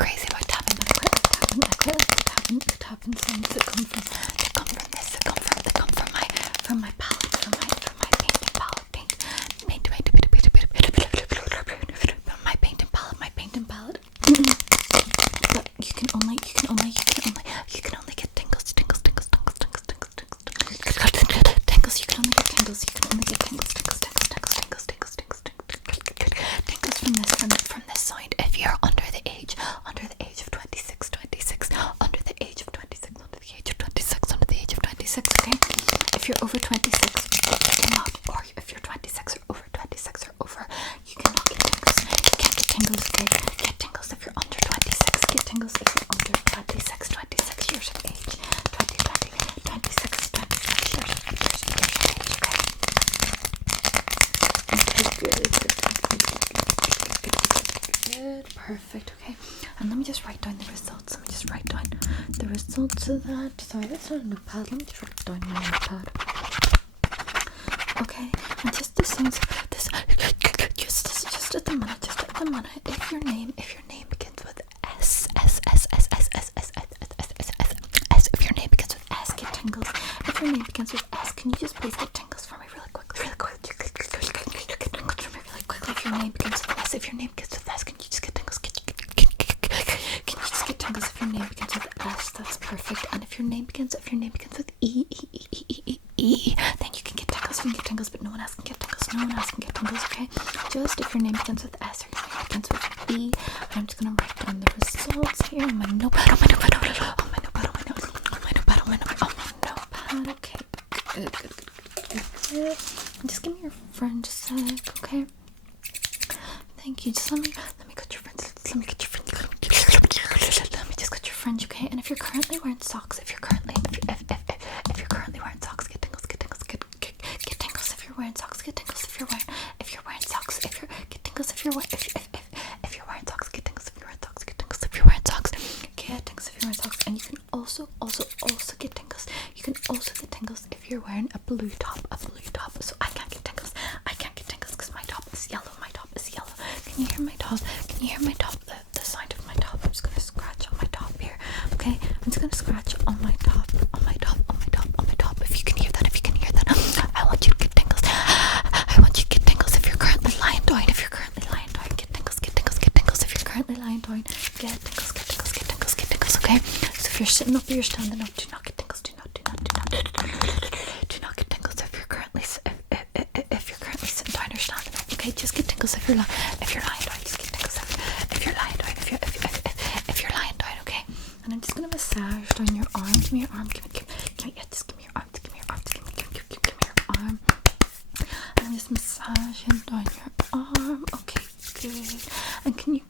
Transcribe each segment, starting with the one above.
crazy about tapping. I quite like the tapping sounds that come from this, that come from my palette, from my painting palette, my painting palette. But you can only get tingles. You can only get tingles. You can only get tingles from this sound if you're under the age of 26, under the age of 26, okay? If you're over 26, you cannot, or if you're 26 or over 26 or over, you cannot get tingles. You can't get tingles, okay? Get tingles if you're under 26. Get tingles if you're under 26 years of age. 26 years of age, okay? Good, perfect, okay. And let me just write down the results. Let me just write down the results of that. Sorry, that's not a notepad. Let me just write down my notepad. Okay, and just the things, just at the minute, if your name begins with S, if your name begins with S, get tingles. If your name begins with S, can you just please get tingles for me really quickly? If your name begins with S, can you just get tingles? Can you just get tingles if your name begins with S? That's perfect. And if your name begins with E, then you can get tingles. You can get tingles, but no one else can get tingles. Okay? Just if your name begins with S or your name begins with E. I'm just gonna write down the results here on my notepad. Okay. Good. Just give me your friend a sec, okay? Thank you. Just let me cut your friends. Let me just cut your friends, okay? And if you're currently wearing socks, if you're currently wearing socks, get tingles. Get tingles if you're wearing socks. Get tingles if you're wearing socks. Get tingles if you're wearing socks. Get tingles if you're wearing socks. Get tingles if you're wearing socks. Get tingles if you're wearing socks. And you can also get tingles. You can also get tingles if you're wearing a blue top. So I can't get tingles because my top is yellow. Can you hear my top? The sound of my top. I'm just gonna scratch on my top here. Okay? I'm just gonna scratch on my top. If you can hear that. I want you to get tingles. If you're currently lying down. Get tingles. If you're currently lying down, get tingles. Okay? So if you're sitting up or you're standing up, do not get tingles. Do not get tingles if you're currently sitting down or standing up. Okay? Just get tingles if you're lying down. Just get tingles if you're lying down. If you're lying down, okay? And I'm just gonna massage down your arm. Give me your arm. Give me your arm. Give me your arm. And I'm just massaging down your arm. Okay, good. And can you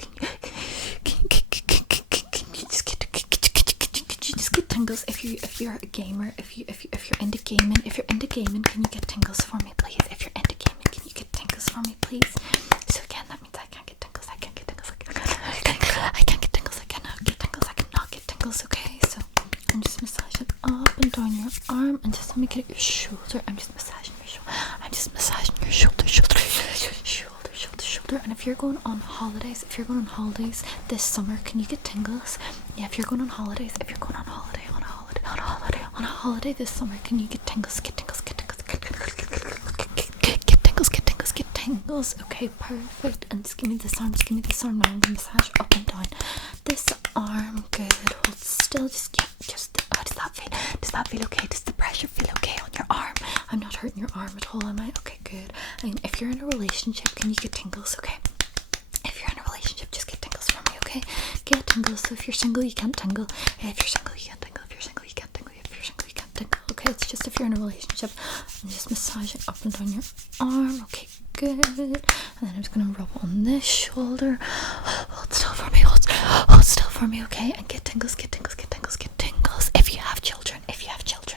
just get tingles if you're a gamer, if you're into gaming, can you get tingles for me, please? If you're into gaming, can you get tingles for me, please? So again, that means I can't get tingles. I cannot get tingles, okay? So I'm just massaging up and down your arm, and just let me get at your shoulder. I'm just massaging your shoulder. And if you're going on holidays this summer, can you get tingles? Yeah, if you're going on holidays, on a holiday this summer, can you get tingles? Get tingles. Okay, perfect. And just give me this arm. Now I'm gonna massage up and down this arm. Good. Hold still. How does that feel? Does that feel okay? Does the pressure feel okay on your arm? I'm not hurting your arm at all, am I? Okay, good. And if you're in a relationship, can you get tingles? Okay. If you're in a relationship, just get tingles for me, okay? Get tingles. So if you're single, you can't tingle. If you're single, you can't tingle. Okay, it's just if you're in a relationship. I'm just massaging up and down your arm. Okay, good. And then I'm just gonna rub on this shoulder. Hold still for me, okay? And get tingles. If you have children,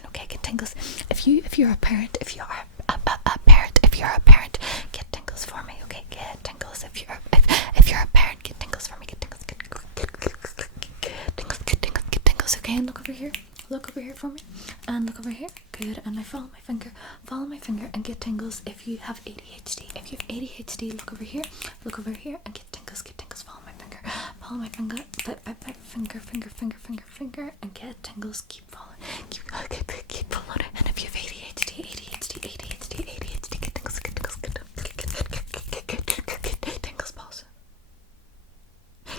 okay, get tingles. If you're a parent, get tingles for me, okay? Get tingles. If you're a parent, get tingles for me. Get tingles, okay? And look over here for me, and look over here. Good. And I follow my finger and get tingles. If you have ADHD, look over here and get tingles. Follow my finger. finger, and get tingles. Keep following, keep following. And if you have ADHD, get tingles, get tingles, pause.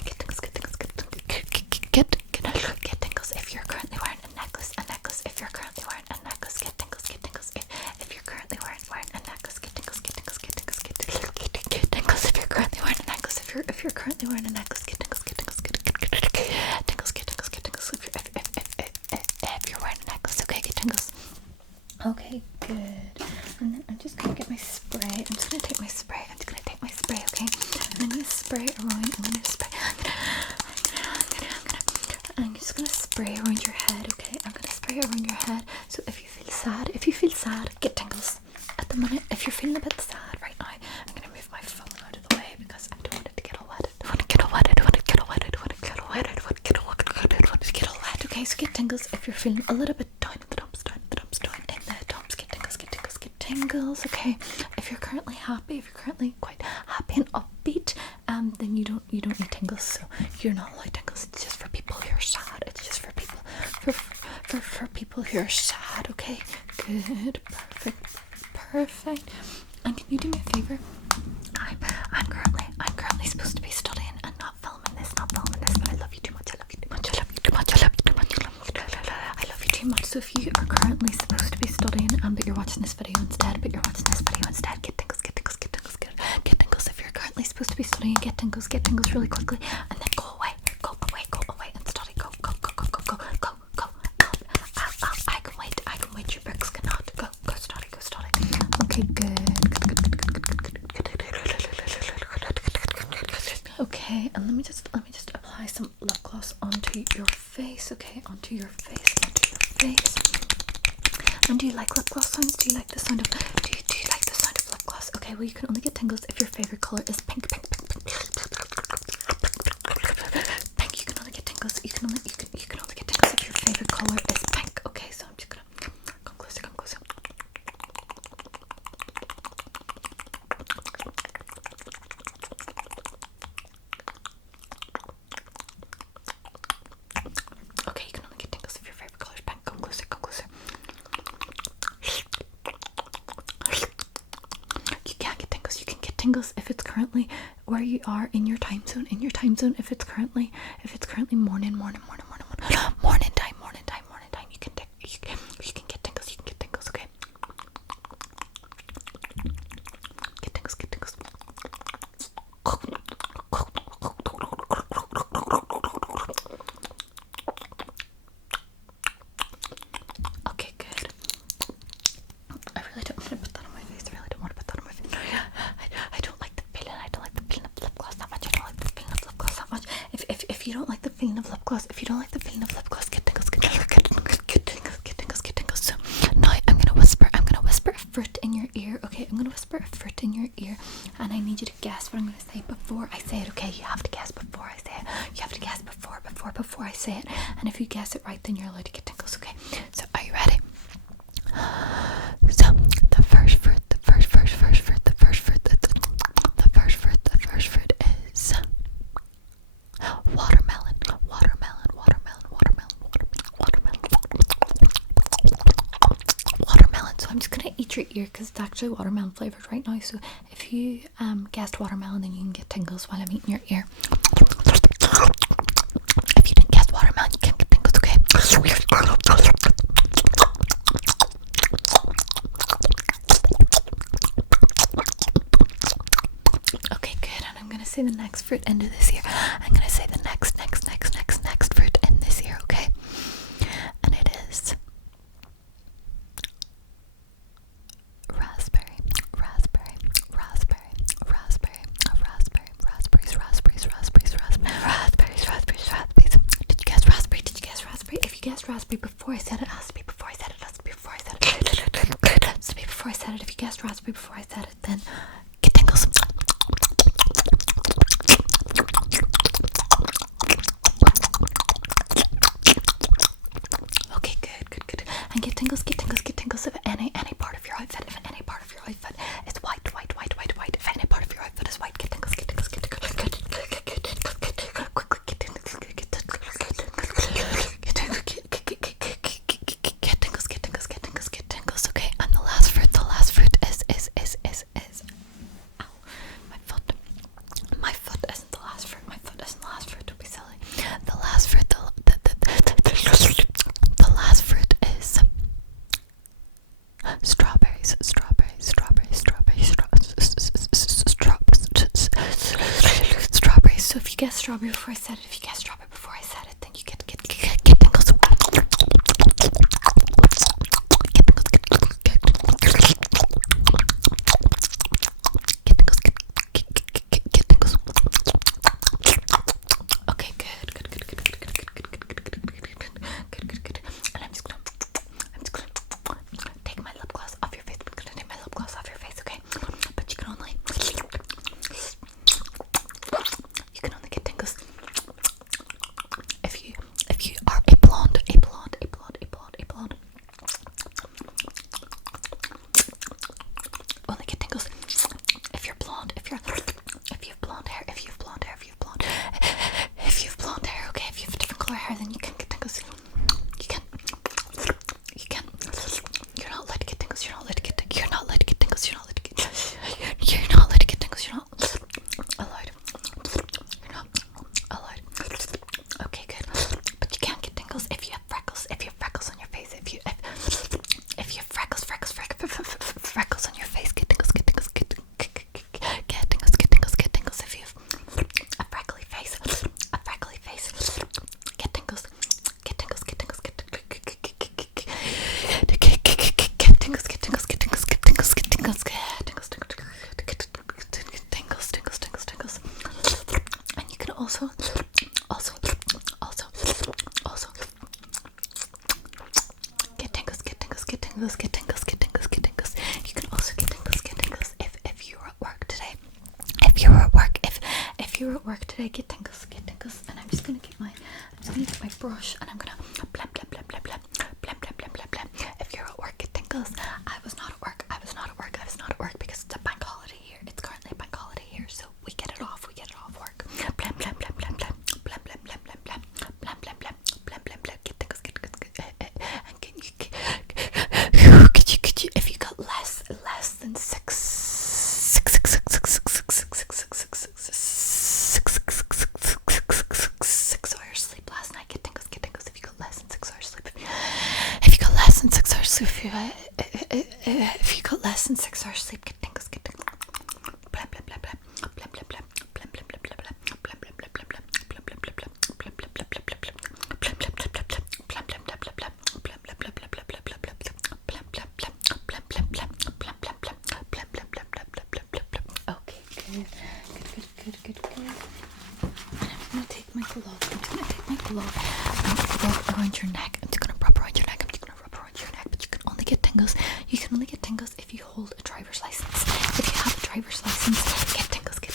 Get tingles. Get tingles. If you're currently wearing a necklace. If you're currently wearing a necklace, get tingles. If you're currently wearing a necklace, get tingles. If you're currently wearing a necklace, if you're currently wearing a necklace, get tingles. If you're wearing a necklace, okay, get tingles. Okay, good. And then I'm just gonna get my spray. I'm just gonna take my spray. Okay. I'm gonna spray around. I'm just gonna spray around your head. Okay, I'm gonna spray around your head. So if you feel sad, get tingles. At the minute, if you're feeling a bit sad right now, I'm gonna move my phone out of the way because I don't want it to get all wet. Okay, so get tingles. If you're feeling a little bit down in the dumps, get tingles. Okay, if you're currently happy, if you're currently quite happy and upbeat, then you don't need tingles. So you're not allowed tingles. It's just for people who are sad. It's just for people for people who are sad. Okay, good, perfect. And can you do me a favor? I'm currently supposed to be studying and not filming this, but I love you too much. I love you too much. So if you are currently supposed to be studying, but you're watching this video instead, get tingles. If you're currently supposed to be studying, get tingles really quickly, and then go away and study. Go. I can wait. Your books cannot. Go study. Okay, good. Okay, and let me just apply some lip gloss onto your face. Okay, onto your face. And do you like lip gloss sounds? Do you like the sound of lip gloss? Okay, well you can only get tingles if your favorite color is pink. You can only get tingles. You can only get tingles if your favorite color is pink. Okay, so I'm just gonna come closer. Okay, you can only get tingles if your favorite color is pink. Come closer. You can't get tingles. You can get tingles if it's currently where you are in your time zone. If it's currently morning time, you can get tingles. Okay. Get tingles. Okay, good. I really don't want to put that on my face. I don't like the feeling. I don't like the feeling of lip gloss that much. If you don't like the feeling of lip gloss, get tingles. So now I'm gonna whisper a fruit in your ear. Okay, I'm gonna whisper a fruit in your ear, and I need you to guess what I'm gonna say before I say it. Okay, you have to guess before I say it. You have to guess before I say it. And if you guess it right, then you're allowed to get tingles. Okay, so are you ready? So the first fruit is watermelon. So I'm just gonna eat your ear because it's actually watermelon flavored right now. So if you guessed watermelon, then you can get tingles while I'm eating your ear. If you didn't guess watermelon, you can't get tingles. Okay. Okay, good. And I'm gonna say the next fruit into this ear. I'm gonna say the next fruit in this ear. Okay. And it is raspberry. Did you guess raspberry? If you guessed raspberry before I said it, it has to be before I said it. If you guessed raspberry before I said it, then get tingles. Okay, good. And get tingles if any part of your outfit, is white. If any part of your outfit is white, get tingles. Quickly get tingles. you guessed strawberry before I said it, then you get tingles. Okay, good. And I'm just gonna take my lip gloss off your face. Okay? But you can only get tingles if you are a blonde. Only get tingles if you're blonde. If you have blonde hair, okay. If you have a different color hair, then you can get tingles. You can. You're not allowed to get tingles. You're not allowed to get tingles. You're not allowed. You're not allowed. Okay, good. But you can't get tingles if you have freckles. If you have freckles on your face. If you have freckles on your face, get tingles. If you have a freckly face, get tingles. And you can also get tingles. You can also get tingles if you were at work today. If you were at work today, get tingles. And I'm just gonna get my brush, and I'm gonna blem. If you're at work, get tingles. I was not at work because it's a bank holiday here. It's currently a bank holiday here, so we get it off work. Blem. Get tingles. And could you, if you got less than six hours sleep last night, get tingles. If you got less than 6 hours sleep, if you got less than 6 hours sleep, get tingles. Blem. Okay, good. And I'm gonna take my glove. Rub around your neck. I'm just gonna rub around your neck. But you can only get tingles. If you hold a driver's license. If you have a driver's license, get tingles. Okay.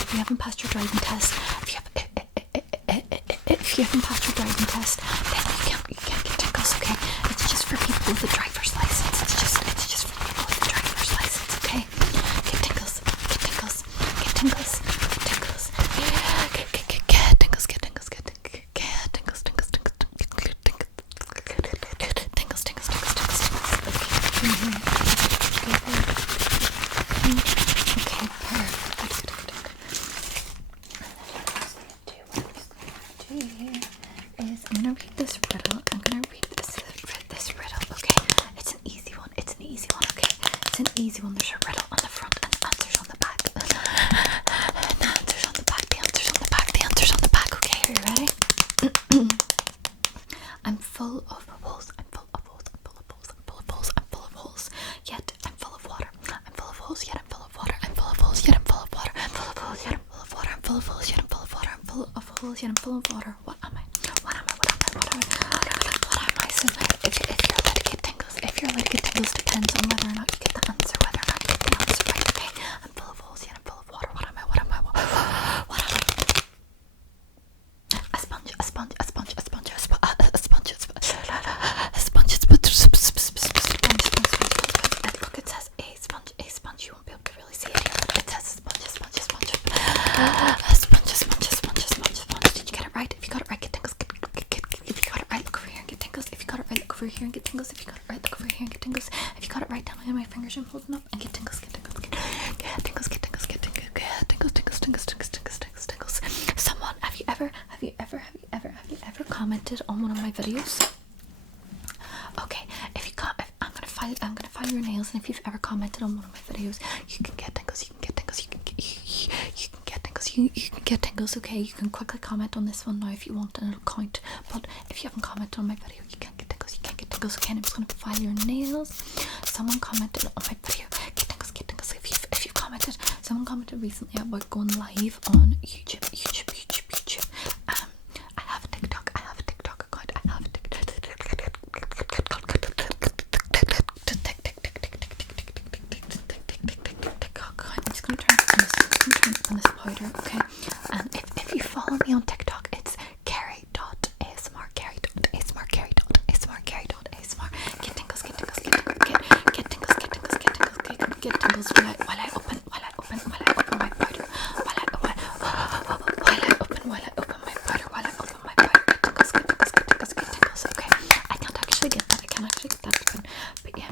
If you haven't passed your driving test, then you can't get tingles. Okay. It's just for people with a driver's license. It's just for people with a driver's license. Okay. Get tingles. Okay, perfect. I'm gonna read this riddle. Okay, it's an easy one. Okay, it's an easy one. There's a riddle on the front and the answers on the back. The answers on the back. Okay, are you ready? I'm full of holes. Yet I'm full of water. I'm full of holes. Yet I'm full of water. I'm full of holes. Yet I'm full of water. I'm full of holes. Yet I'm full of water. I'm full of holes. Yet I'm full of water. I'm full of holes. Yet I'm full of water. What am I? So if you're allowed to get tingles, depends on whether or not you get the answer. Right? Okay. I'm full of holes. Yet I'm full of water. What am I? A sponge. Look, it says a sponge. You won't be able to really see it here, but it says sponge. A sponge. Did you get it right? If you got it right, get tingles. If you got it right, look over here and get tingles. If you got it right, look over here and get tingles. If you got it right, look over here and get tingles. If you got it right, down on my fingers I'm holding up and get tingles. Someone, have you ever commented on one of my videos? Okay, I'm gonna file your nails, and if you've ever commented on one of my videos, you can get tingles. You can tingles. You can get tingles, okay? You can quickly comment on this one now if you want, and it'll count. But if you haven't commented on my video, you can't get tingles. You can't get tingles, okay? And I'm just gonna file your nails. Someone commented on my video. Get tingles, get tingles. If you've commented, someone commented recently about going live on YouTube. I have a TikTok. I have a TikTok account. I have a TikTok. I'm just gonna try and open this powder, okay? And if you follow me on TikTok, it's carry.asmr. Get tingles, get tingles, get tingles, get tingles, get tingles, get tingles, get tingles while I open my powder. While I open my powder. Get tingles, okay? I can't actually get that open. But yeah,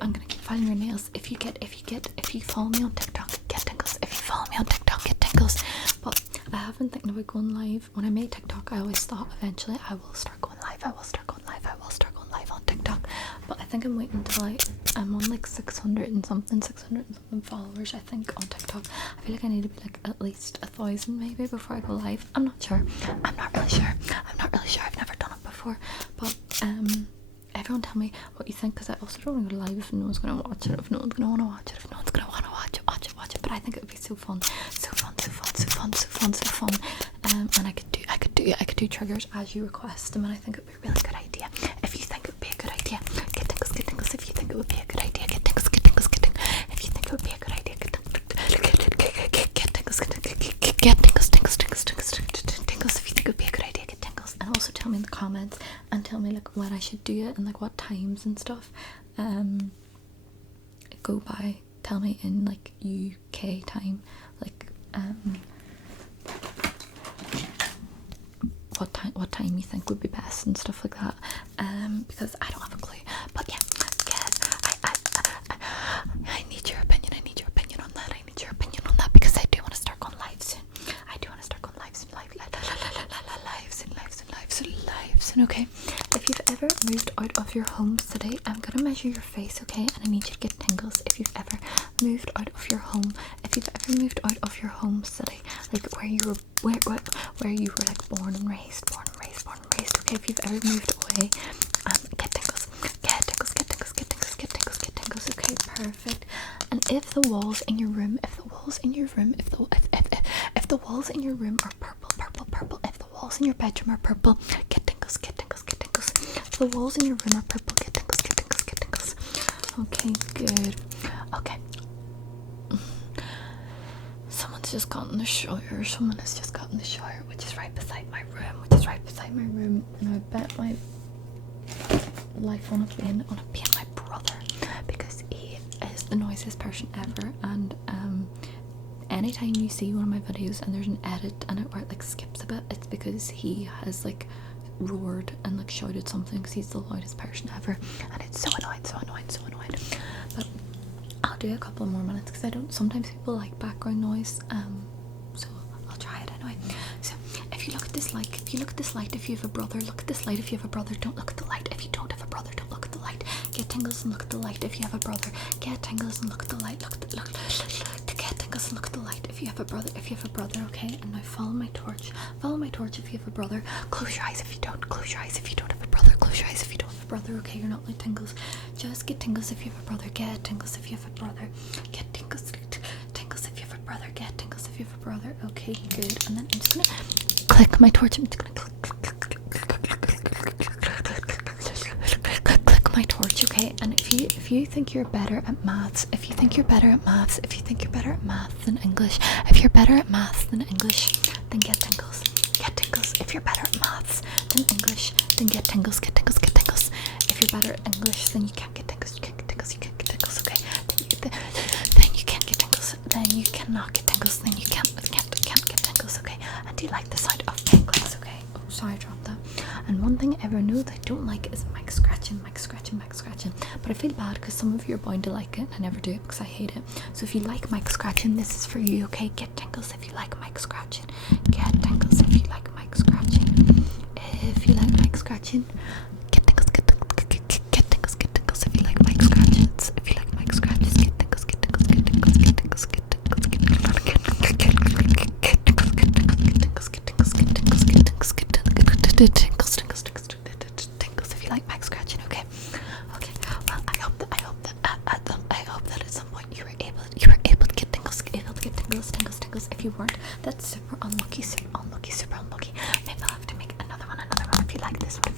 I'm gonna keep filing your nails. If you follow me on TikTok, get tingles. If you follow me on TikTok, get tingles. But I have been thinking about going live. When I made TikTok, I always thought eventually I will start going live on TikTok. But I think I'm waiting till I'm on like 600 and something followers, I think, on TikTok. I feel like I need to be like at least 1,000 maybe before I go live. I'm not really sure. I've never done it before. But everyone tell me what you think, because I also don't want to go live if no one's going to watch it, if no one's going to want to watch it, watch it. But I think it would be so fun. And I could do triggers as you request them, and I think it would be a really good idea. If you think it would be a good idea, get tingles. If you think it would be a good idea, get tingles. If you think it would be a good idea, get tingles. If you think it would be a good idea, get tingles. And also tell me in the comments, and tell me like when I should do it and like what times and stuff go by. Tell me in like UK time, like what time you think would be best and stuff like that, because I don't have a clue. But yeah, I need your opinion on that, because I do want to start going live soon. Live soon, okay? If you've ever moved out of your home today, I'm gonna measure your face, okay? And I need you to get tingles. If you've ever moved out of your home today, like where you were like born and raised, okay? If you've ever moved away, get tingles, okay? Perfect. And if the walls in your room are purple, if the walls in your bedroom are purple, get tingles. If the walls in your room are purple, get tingles. Okay, good. Okay. Someone has just gotten the shower, which is right beside my room. And I bet my life on it being my brother, because he is the noisiest person ever. And anytime you see one of my videos and there's an edit and it where it like skips a bit, it's because he has like roared and like shouted something, because he's the loudest person ever, and it's so annoying. But I'll do a couple more minutes, because sometimes people like background noise, so I'll try it anyway. So if you look at this light, if you have a brother, look at this light. If you have a brother, don't look at the light. If you don't have a brother, don't look at the light. Get tingles and look at the light. If you have a brother, get tingles and look at the light. Get tingles and look at the light. If you have a brother, okay? And now follow my torch. If you have a brother. Close your eyes if you don't. If you don't have a brother. Close your eyes if you don't have a brother, okay? You're not like tingles. Just get tingles if you have a brother. Get tingles if you have a brother. Get tingles if you have a brother. Get tingles if you have a brother. Okay, good. And then I'm just gonna click my torch. I'm just gonna click my torch, okay? And if you think you're better at maths, if you think you're better at maths than English, then get tingles. If you're better at maths than English, then get tingles. If you're better at English, then you can't get tingles. Okay? Then you can't get tingles. Then you cannot get tingles. Then you can't get tingles, okay? And do you like the sound of penguins, okay? Oh, sorry, I dropped that. And one thing I ever know that I don't like is mic scratching. But I feel bad because some of you are bound to like it, and I never do it because I hate it. So if you like mic scratching, this is for you, okay? Get tingles if you like mic scratching. Get tingles if you like mic scratching. If you like mic scratching, get tingles. If you like mic scratches, get tingles. tingles if you like mic scratching. Okay. Well, I hope that at some point you were able to get tingles. If you weren't, that's super unlucky. Maybe I'll have to make another one. If you like this one,